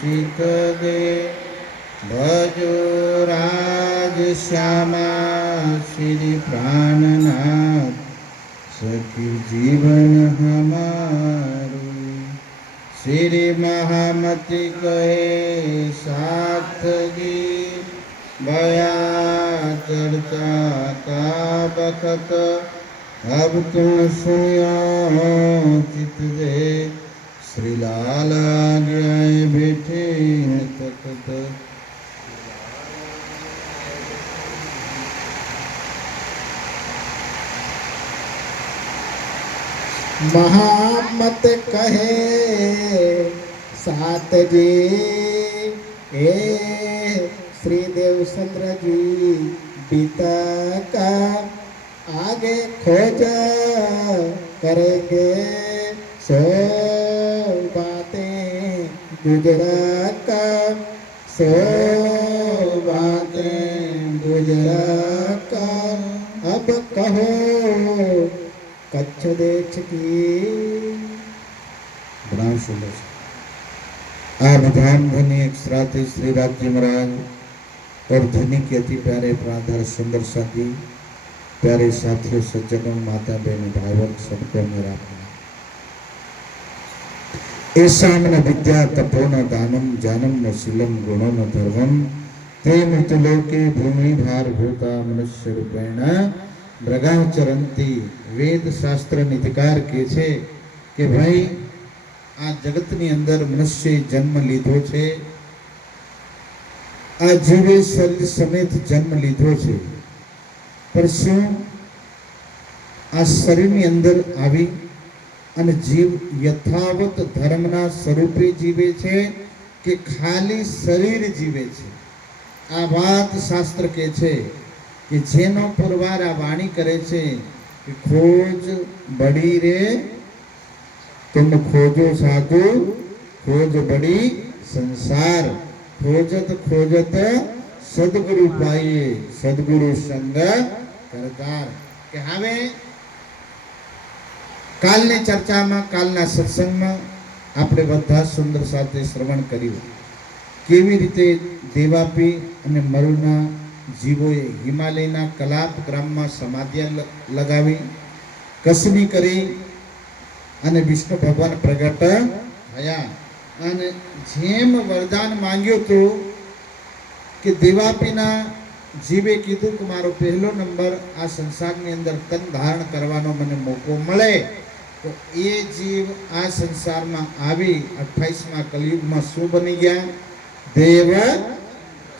ચિત દે ભજો રાજ શ્યામા શ્રી પ્રાણનાથ સખી જીવન હમારું. શ્રી મહામતી કહે સાથગી બયા કરતા તા બખત. અબ તું સુન્યો ચિત દે શ્રી લાલ આજ્ઞાએ બેઠે हैं તખત મહામત કહે સાતજી એ શ્રી દેવચંદ્રજી પિતા કા આગે ખોજ કરેંગે સો બાतें गुजरात का सो बातें गुजरात का अब कहो कच्छ देश की प्रणाम सुंदर આ વિધાન ધની એક શ્રાતે શ્રી રાજ્ય महाराज और धनी के अति प्यारे प्राधार सुंदर साथी प्यारे साथियों सज्जनों माता बहन भाई सबको मेरा യേശാമിന വിദ്യ തപോന ദാനം, ജാനം ശീലം ഗുണം, ധർമ്മം તે મૃત્યુલોકે ભૂમિભાર ભૂતા મનુષ્ય રૂપેણ મૃગાચરંતી વેદ શાસ્ત્ર નીતિકાર કે છે કે ભાઈ આ જગતની અંદર મનુષ્ય જન્મ લીધો છે આ જીવે શરીર સમેત જન્મ લીધો છે પણ શું આ શરીરની અંદર આવી અને જીવ યથાવત ધર્મના સ્વરૂપે જીવે છે કે ખાલી શરીર જીવે છે. આ વાત શાસ્ત્ર કહે છે કે જેનો પરવાર આ વાણી કરે છે કે ખોજ બડી રે, તુમ ખોજો સાધુ, ખોજ બડી સંસાર. ખોજત ખોજત સદગુરુ પાઈએ સદગુરુ સંગ કરતા કે હવે કાલની ચર્ચામાં, કાલના સત્સંગમાં આપણે બધા સુંદર સાથે શ્રવણ કર્યું. કેવી રીતે દેવાપી અને મરુના જીવોએ હિમાલયના કલાપ ગ્રામમાં સમાધિયા લગાવી કસની કરી અને વિષ્ણુ ભગવાન પ્રગટ થયા. અને જેમ વરદાન માંગ્યું હતું કે દેવાપીના જીવે કીધું કે મારો પહેલો નંબર આ સંસારની અંદર તન ધારણ કરવાનો મને મોકો મળે. તો એ જીવ આ સંસારમાં આવી અઠ્ઠાઈસમાં કલયુગમાં શું બની ગયા? દેવ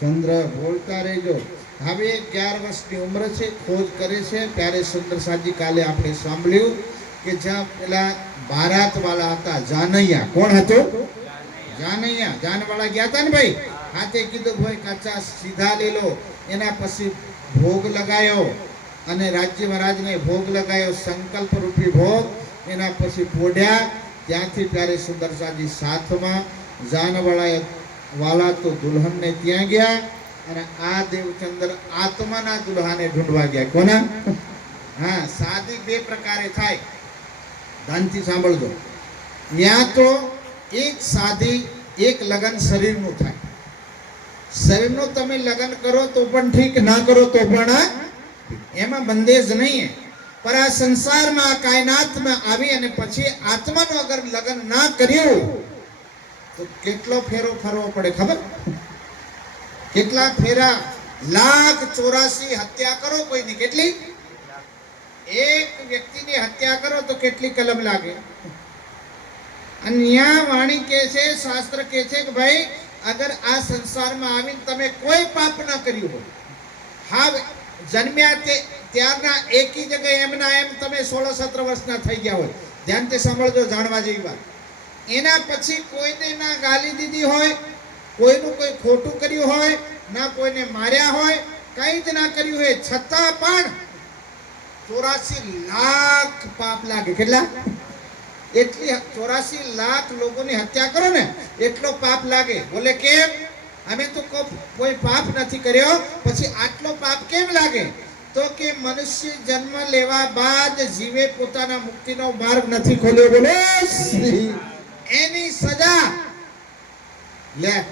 ચંદ્ર બોલતા રહેજો. હવે અગિયાર વર્ષની ઉંમર છે, ખોજ કરે છે. ત્યારે સુંદરસાજી કાલે આપણે સાંભળ્યું કે જ્યાં પેલા બારાત વાળા હતા, જાનૈયા. કોણ હતું? જાનૈયા. જાનવાળા ગયા હતા ને ભાઈ? હાથે કીધું ભાઈ કાચા સીધા લઈ લો. એના પછી ભોગ લગાયો અને રાજ્ય મહારાજને ભોગ લગાયો સંકલ્પ રૂપી ભોગ. એના પછી પોઢ્યા ત્યાંથી ત્યારે સુંદરસાજી સાથમાં જાનવાળા વાલા તો દુલ્હનને ત્યાં ગયા અને આ દેવચંદ્ર આત્માના દુલ્હાને ઢૂંઢવા ગયા. કોના? હા, સાદી બે પ્રકારે થાય. ધ્યાનથી સાંભળજો. ત્યાં તો એક સાદી, એક લગન શરીરનું થાય. શરીરનું તમે લગન કરો તો પણ ઠીક, ના કરો તો પણ એમાં બંદેજ નહીં. પર આ સંસારમાં કાયનાતમાં આવી અને પછી આત્માનું અગર લગ્ન ના કર્યું, તો કેટલો ફેરો ફરવો પડે ખબર? કેટલા ફેરા? લાખ ચોરાસી હત્યા કરો કોઈની? કેટલી? એક વ્યક્તિની હત્યા કરો તો કેટલી કલમ લાગે? અને વાણી કે છે, શાસ્ત્ર કે છે કે ભાઈ, અગર આ સંસારમાં આવીને તમે કોઈ પાપ ન કર્યું હોય હા જન્મ્યા તે ત્યારના એકી જગ્યાએ એમના એમ તમે સોળ સત્તર વર્ષના થઈ ગયા હોય. ધ્યાનથી સાંભળજો જાણવા જેવી વાત. એના પછી કોઈને ના ગાલી દીધી હોય, કોઈનું કોઈ ખોટું કર્યું હોય, ના કોઈને માર્યા હોય, કંઈ જ ના કર્યું હોય, છતાં પણ ચોરાસી લાખ પાપ લાગે. કેટલા? એટલી ચોરાસી લાખ લોકોની હત્યા કરો ને, એટલો પાપ લાગે. બોલે કેમ? અમે તો કોઈ પાપ નથી કર્યો, પછી આટલો પાપ કેમ લાગે? તો કે મનુષ્ય જન્મ લેવા બાદ જીવે પોતાના મુક્તિનો માર્ગ નથી ખોલ્યો. બોલો એની સજા. લે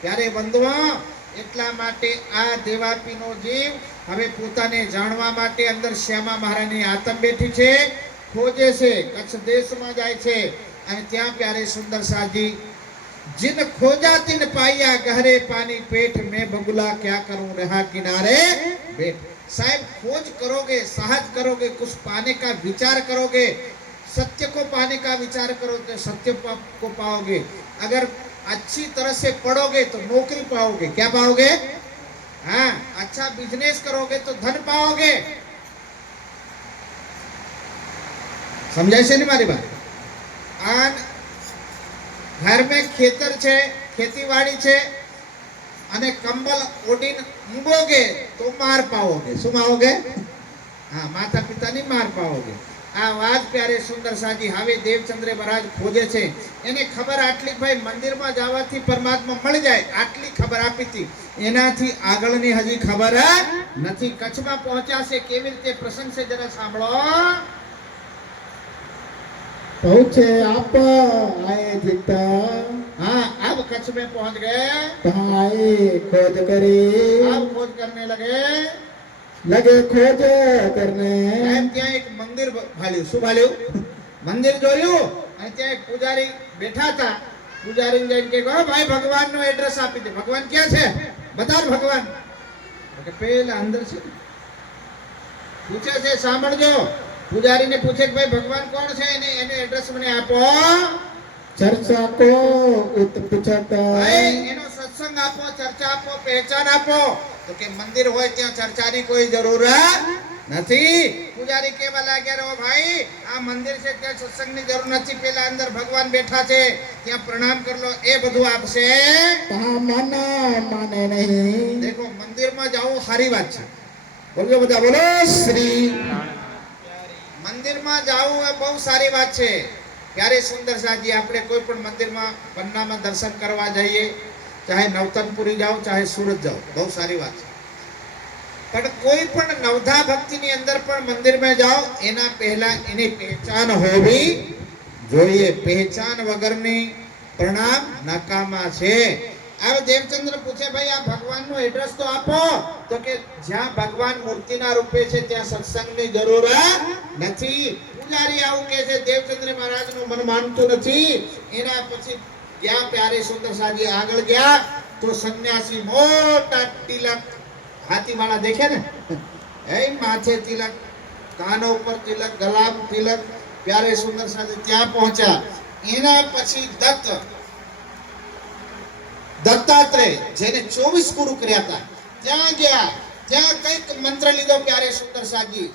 ત્યારે બંધવા? એટલા માટે આ દેવાપીનો જીવ હવે પોતાને જાણવા માટે અંદર શ્યામા મહારાજની આતમ બેઠી છે. ખોજે છે, કચ્છ દેશમાં જાય છે. અને ત્યાં પ્યારે સુંદર સાજી, જીન ખોજા તિન પાયા ગહરે પાણી પેઠ મેં બબુલા ક્યાં કરું રહા કિનારે બેઠ. साहब खोज करोगे साहस करोगे कुछ पाने का विचार करोगे सत्य को पाने का विचार करो तो सत्य पा- को पाओगे अगर अच्छी तरह से पढ़ोगे तो नौकरी पाओगे क्या पाओगे हाँ अच्छा बिजनेस करोगे तो धन पाओगे સમજાય છે ને મારી વાત આન ઘર મેં ખેતર છે ખેતીવાડી છે અને કંબલ ઓડીને ઊંઘોગે તો માર પાઓગે શું પાઓગે હા માતા પિતાની માર પાઓગે આ વાત પ્યારે સુંદર સાજી હવે દેવચંદ્ર મહારાજ ખોજે છે. એને ખબર આટલી ભાઈ મંદિરમાં જવાથી પરમાત્મા મળી જાય, આટલી ખબર આપી હતી. એનાથી આગળની હજી ખબર નથી. કચ્છમાં પહોંચ્યા છે, કેવી રીતે પ્રસંગ છે, જરા સાંભળો. पहुँचे आप आए जीता हाँ अब कच्छ में पहुंच गए कहाँ आए खोज करे अब खोज करने लगे लगे खोज करने સાહેબ ત્યાં એક મંદિર ભાલ્યું શું ભાલ્યું મંદિર જોયું અને ત્યાં એક પૂજારી બેઠા હતા પૂજારી જઈને કે કહો ભાઈ ભગવાન નો એડ્રેસ આપી દે ભગવાન ક્યાં છે બતાવ ભગવાન તો કે પેલા અંદર છે પૂછે છે સાંભળજો પૂજારીને પૂછે કે ભાઈ ભગવાન કોણ છે? એને એને એડ્રેસ મને આપો. ચર્ચા કો ઉત પૂછતા. એનો સત્સંગ આપો ચર્ચા આપો પહેચાન આપો. તો કે મંદિર હોય ત્યાં ચર્ચાની કોઈ જરૂરત નથી. પૂજારી કેવા લાગ્યા રહો ભાઈ આ મંદિર છે ત્યાં સત્સંગની જરૂર નથી. પેલા અંદર ભગવાન બેઠા છે. ત્યાં પ્રણામ કરલો એ બધું આપશે. માને નહીં. દેખો મંદિરમાં જાવ સારી વાત છે. બોલો બધા બોલો શ્રી મંદિરમાં જવું એ બહુ સારી વાત છે. ત્યારે સુંદર સાજી આપણે કોઈ પણ મંદિરમાં પન્નામાં દર્શન કરવા જઈએ, ચાહે નવતનપુરી જાઓ, ચાહે સુરત જાઓ, બહુ સારી વાત છે. પણ કોઈ પણ નવધા ભક્તિની અંદર પણ મંદિરમાં જાઓ, એના પહેલા એની પહેચાન હોવી જોઈએ. પહેચાન વગરની પ્રણામ નકામા છે. હવે દેવચંદ્ર પૂછે, ભાઈ, આ ભગવાનનો એડ્રેસ તો આપો. તો કે, જ્યાં ભગવાન મૂર્તિના રૂપે છે, ત્યાં સત્સંગની જરૂર નથી. પૂજારી આવું કે છે, દેવચંદ્ર મહારાજનું મન માનતું નથી. એના પછી, ગયા પ્યારે સુંદર સાજી આગળ ગયા. તો સંન્યાસી મોટા તિલક હાથીવાળા દેખે ને? એ માથે તિલક, કાનો ઉપર તિલક ગલાબ તિલક, પ્યારે સુંદર સાથે ત્યાં પહોંચ્યા? એના પછી દત્ત દત્તાત્રેય જેને ચોવીસ ગુરુ કર્યા હતા. ત્યાં ગયા. ત્યાં કંઈક મંત્ર લીધો પ્યારે સુંદર સાજી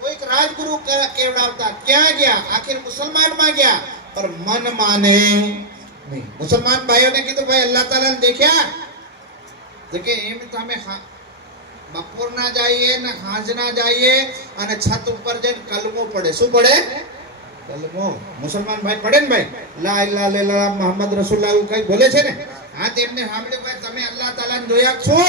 કોઈક રાજગુરુ કે- કેવડાવતા. ક્યાં ગયા. આખિર મુસલમાનમાં ગયા. પર મન માને નહીં. મુસલમાન ભાઈઓને કીધું, ભાઈ, અલ્લાહ તાલાને દેખ્યા? તો કે, એમ તમે હા- બપોરના જઈએ ને હાંજના જઈએ અને છત ઉપર જઈને કલમો પડે. શું પડે? કલમો મુસલમાન ભાઈ પડે ને ભાઈ? લા ઇલા લેલા મોહમ્મદ રસુલ્લા એવું કઈ બોલે છે ને? હા તેમને સાંભળ્યું ભાઈ તમે અલ્લાહ તાલાને જોયા છો?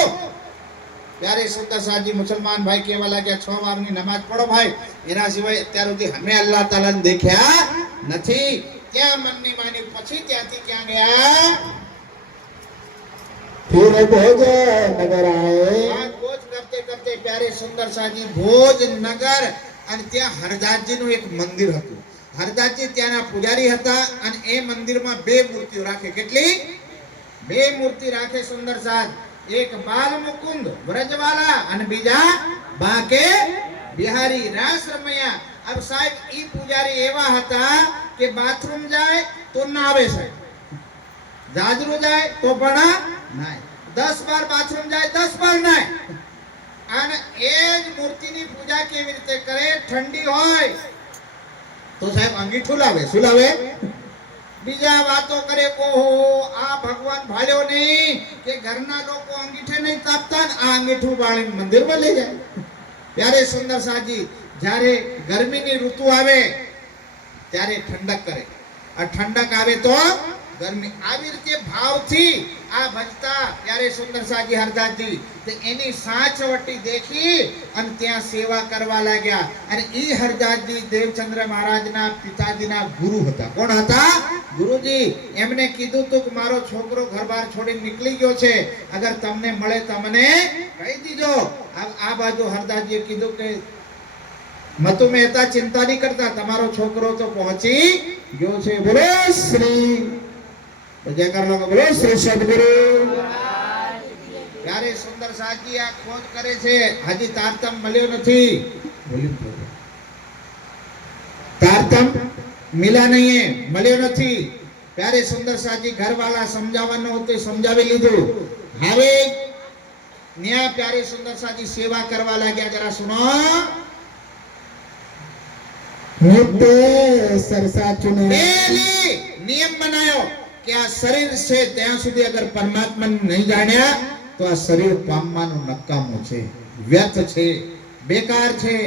ત્યારે સુલતા સાહજી મુસલમાન ભાઈ કહેવા લાગ્યા છ વારની નમાજ પડો ભાઈ. એના સિવાય અત્યાર સુધી અમે અલ્લાહ તાલાને દેખ્યા નથી. ત્યાં મનની માની પછી ત્યાંથી ક્યાં ગયા? ભોજ નગર કરતે કરતે પ્યારે સુંદર સાહજી ભોજ અને ત્યાં હરદાસજીનું એક મંદિર હતું. હરદાસજી ત્યાંના પૂજારી હતા અને એ મંદિરમાં બે મૂર્તિઓ રાખે. કેટલી? બે મૂર્તિ રાખે સુંદર સાજ. એક બાલ મુકુંદ વ્રજવાલા અને બીજા બાકે બિહારી. રાસ રમૈયા. અબ સાહેબ, ઈ પૂજારી એવા હતા કે બાથરૂમ જાય તો નાવે સાહેબ. જાજરૂ જાય તો પણ નાય. દસ બાર બાથરૂમ જાય, દસ બાર નાય. અને એ જ મૂર્તિની પૂજા કેવી રીતે કરે? ઠંડી હોય તો સાહેબ અંગીઠું લાવે શું લાવે બીજા વાતો કરે ઓહો આ ભગવાન ભાળ્યો નહીં કે ઘરના લોકો અંગીઠે નહીં તાપતા ને આ અંગીઠું બાળીને મંદિરમાં લઈ જાય. ત્યારે સુંદર સાજી જ્યારે ગરમીની ઋતુ આવે, ત્યારે ઠંડક કરે. આ ઠંડક આવે તો ગરમી આવી રીતે ભાવથી આ ભજતા ત્યારે સુંદર સાજી હરદાસજી એની સાચવટી દેખી અને ત્યાં સેવા કરવા લાગ્યા. અને એ હરદાસજી દેવચંદ્ર મહારાજના પિતાજીના ગુરુ હતા. કોણ હતા? ગુરુજી, એમને કીધું તું કે મારો છોકરો ઘરબાર છોડીને નીકળી ગયો છે. અગર તમને મળે તમને કહી દીજો. આ બાજુ હરદાસજીએ કીધું કે, મતુ મહેતા ચિંતા નહીં કરતા, તમારો છોકરો તો પહોંચી ગયો છે. બોલો, શ્રી બોલો શ્રી સદગુરુ. ત્યારે સુંદર સાજી આ ખોજ કરે છે. હજી તારતમ મળ્યો નથી. તારતમ મિલા નહીં મળ્યો નથી. ત્યારે સુંદર સાજી ઘરવાળા સમજાવવાનું હતું સમજાવી લીધું. હવે ન્યા પ્યારે સુંદર સાજી સેવા કરવા લાગ્યા જરા સુનો નિયમ બનાયો. કે આ શરીર છે ત્યાં સુધી અગર પરમાત્મા નહીં જાણ્યા તો આ શરીર પામવાનું નકામું છે. વ્યર્થ છે બેકાર છે.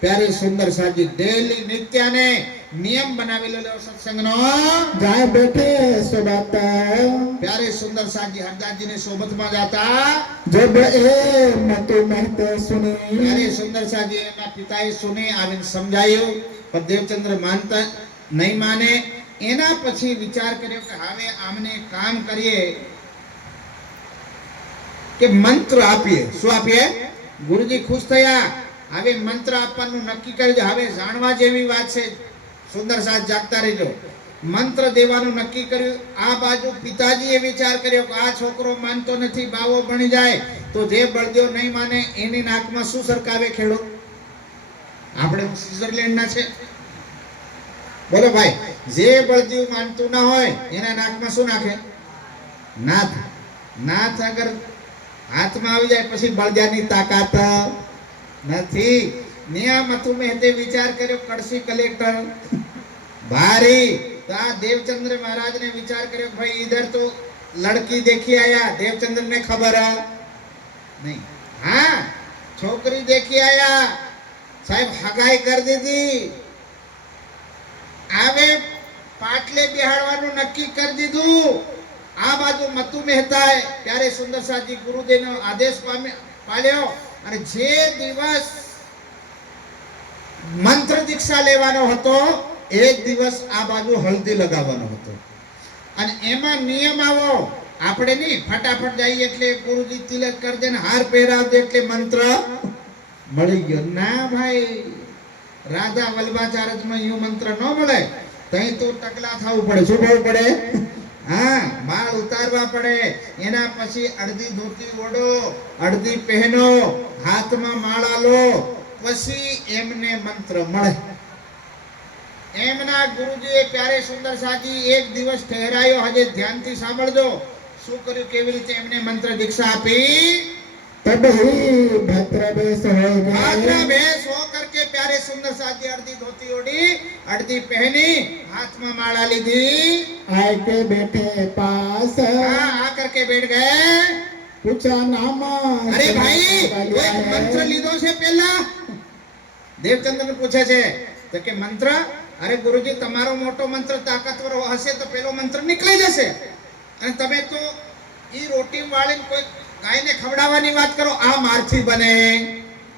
પ્યારી સુંદર સાજી ડેલી નિત્યાને નિયમ બનાવી લેલો સત્સંગનો. જાય બેઠે સોબાતા પ્યારે સુંદર સાજી હરદાસજીને સોબતમાં જાતા. જબ એ મતુ મહત સુને. ત્યારે સુંદર સાજી એના પિતાએ સુને આવીને સમજાયું. પણ દેવચંદ્ર માનતા નહીં માને. એના પછી વિચાર કર્યો કે હવે આમને કામ કરીએ કે મંત્ર આપીએ. શું આપીએ? ગુરુજી ખુશ થયા. હવે મંત્ર આપવાનું નક્કી કરી હવે જાણવા જેવી વાત છે. સુંદર સાથ જાગતા રહેજો. મંત્ર દેવાનું નક્કી કર્યું. આ બાજુ પિતાજીએ વિચાર કર્યો કે આ છોકરો માનતો નથી, બાવો બની જાય, તો જે બળદેવ નહીં માને, એની નાકમાં શું સરકાવે ખેડૂત? આપણે સ્વિટરલેન્ડના છે. બોલો ભાઈ, જે બળદેવ માનતું ના હોય, એના નાકમાં શું નાખે? નાથ. નાથ અગર હાથમાં આવી જાય, પછી બળજાની તાકાત નથી. નિયામતું મહેતે વિચાર કર્યો કડસી કલેક્ટર. ભારી. તો આ દેવચંદ્ર મહારાજને વિચાર કર્યો, ભાઈ, ઈધર તો લડકી દેખી આયા દેવચંદ્ર ને ખબર નહીં. હા, છોકરી દેખી આયા. સાહેબ, હગાઈ કરી દીધી હવે પાટલે બેહાડવાનું નક્કી કરી દીધું. આ બાજુ મતુ મહેતાએ ત્યારે સુંદર સાજી ગુરુદેવનો આદેશ પાડ્યો અને જે દિવસ મંત્ર દીક્ષા લેવાનો હતો, એ દિવસ આ બાજુ હલ્દી લગાવવાનો હતો. અને એમાં નિયમ આવો, આપણે નહીં, ફટાફટ જઈએ એટલે ગુરુજી તિલક કરી દે હાર પહેરાવ દે એટલે મંત્ર મળી ગયો. ના ભાઈ, રાધા વલ્ભાચાર્યમાં યુ મંત્ર ન મળે. તઈ તો ટકલા થવું પડે શું થવું પડે? હા, માળ ઉતારવા પડે. એના પછી અડધી ધોતી ઓઢો, અડધી પહેનો, હાથમાં માળા લો પછી એમને મંત્ર મળે. એમના ગુરુજીએ પ્યારે સુંદર સાજી એક દિવસ ઠહેરાયો હજે ધ્યાનથી સાંભળજો. શું કર્યું? કેવી રીતે એમને મંત્ર દીક્ષા આપી? तब ही भद्र बेस होए भाद्रा गए भेष हो करके प्यारे सुंदर साथी अर्धी धोती ओढ़ी अर्धी पहनी हाथ में माला लीधी आए के बैठे पास हाँ आकर के बैठ गए पूछा नाम અરે ભાઈ કોઈ મંત્ર લીધો છે પેલા દેવચંદ્ર ને પૂછે છે તો કે મંત્ર અરે ગુરુજી તમારો મોટો મંત્ર તાકાતવર હશે તો પેલો મંત્ર નીકળી જશે અને તમે તો ઈ રોટી વાળીને કોઈ ગાયને ખવડાવવાની વાત કરો, આ મારથી બને.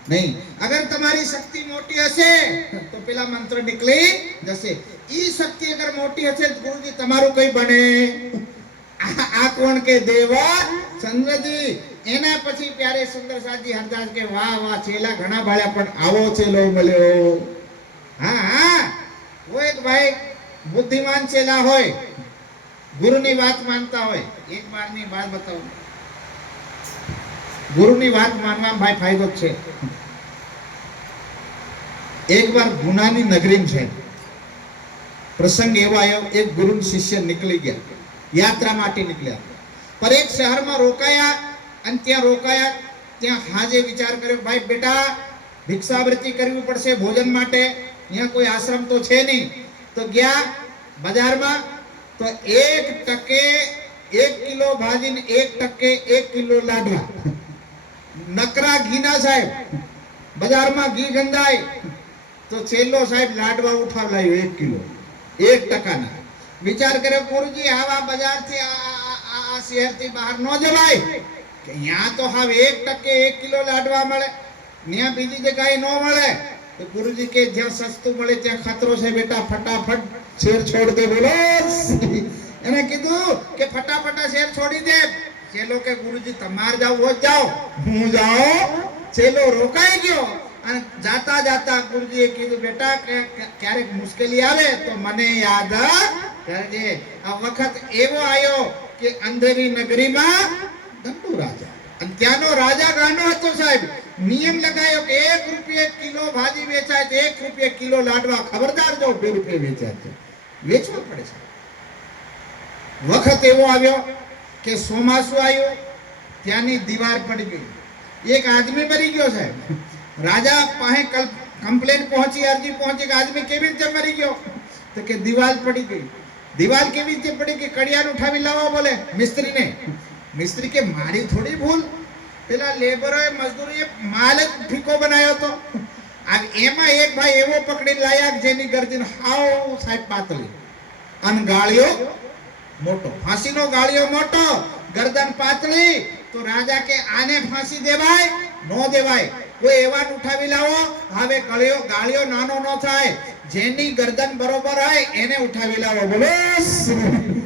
નહીં. અગર તમારી શક્તિ મોટી હશે, તો પેલા મંત્ર નીકળી જશે. ઈ શક્તિ અગર મોટી હશે ગુરુજી તમારું કઈ બને? આ કોણ કે દેવ? ચંદ્રજી. એના પછી પ્યારે સુંદર સાજી હરદાસ કે, વાહ વાહ છેલા ઘણા ભાળ્યા પણ આવો છેલો મળ્યો. હા હા. કોઈ એક ભાઈ, બુદ્ધિમાન છેલા હોય, ગુરુની વાત માનતા હોય. એક બારની વાત બતાવું. ગુરુની વાત માનવામાં ભાઈ ફાયદો છે. એકવાર ગુનાની નગરી છે. પ્રસંગ એવો આવ્યો, એક ગુરુ શિષ્ય નીકળી ગયા. યાત્રા માટે નીકળ્યા. પર એક શહેરમાં રોકાયા અને ત્યાં રોકાયા. ત્યાં હાજે વિચાર કર્યો, ભાઈ બેટા, ભિક્ષાવૃત્તિ કરવી પડશે ભોજન માટે. અહીંયા કોઈ આશ્રમ તો છે નહીં. તો ગયા બજારમાં. તો એક ટકે એક કિલો ભાજીને એક ટકે એક કિલો લાડવા. નકરા ઘીના સાહેબ. બજારમાં ઘી ગંધાય તો છેલ્લો સાહેબ લાડવા ઉઠાવ એક કિલો. એક ટકાના. વિચાર કરે ગુરુજી આવા બજારથી આ શહેરથી બહાર ન જવાય. કે અહીંયા તો હવે એક ટકે એક કિલો લાડવા મળે. ત્યાં બીજી જગ્યાએ ન મળે. તો ગુરુજી કે, જ્યાં સસ્તું મળે ત્યાં ખતરો છે બેટા, ફટાફટ શેર છોડ દે બોલો. એને કીધું કે, ફટાફટ શેર છોડી દે. ચેલો કે ગુરુજી, તમારે જાવ હોય જાઓ. હું જાઉં. ચેલો રોકાઈ ગયો. અને જાતા જાતા ગુરુજીએ કીધું, બેટા ક્યારેક મુશ્કેલી આવે તો મને યાદ કરજે. આ વખત એવો આવ્યો કે અંધેરી નગરીમાં દંડુ રાજા. અને ત્યાંનો રાજા ગાનો હતો સાહેબ. નિયમ લગાયો કે એક રૂપિયે કિલો ભાજી વેચાય તો એક રૂપિયે કિલો લાડવા ખબરદાર જો બે રૂપિયે વેચાય વેચવું પડે છે. વખત એવો આવ્યો કે ચોમાસું આવ્યું ત્યાંની દીવાર પડી ગઈ. એક આદમી મરી ગયો સાહેબ. રાજા પાસે કમ્પ્લેન પહોંચી, અરજી પહોંચી કે આદમી કેવી રીતે મરી ગયો? તો કે દીવાલ પડી ગઈ. દીવાલ કેવી રીતે પડી ગઈ? કડિયાને ઉઠાવી લાવો બોલે મિસ્ત્રીને. મિસ્ત્રી કે મારી થોડી ભૂલ. પેલા લેબરોએ મજદૂરીએ માલ જ ફીકો બનાવ્યો હતો. આ એમાં એક ભાઈ એવો પકડી લાયા જેની ગરજીને હાવ સાહેબ પાતળી. અને ગાળિયો મોટો. ફાંસીનો ગાળિયો મોટો. ગરદન પાતળી. તો રાજા કે, આને ફાંસી દેવાય? નો દેવાય. કોઈ એવા ઉઠાવી લાવો. હવે કળિયો ગાળિયો નાનો ન થાય. જેની ગરદન બરોબર હોય, એને ઉઠાવી લાવો. બોલો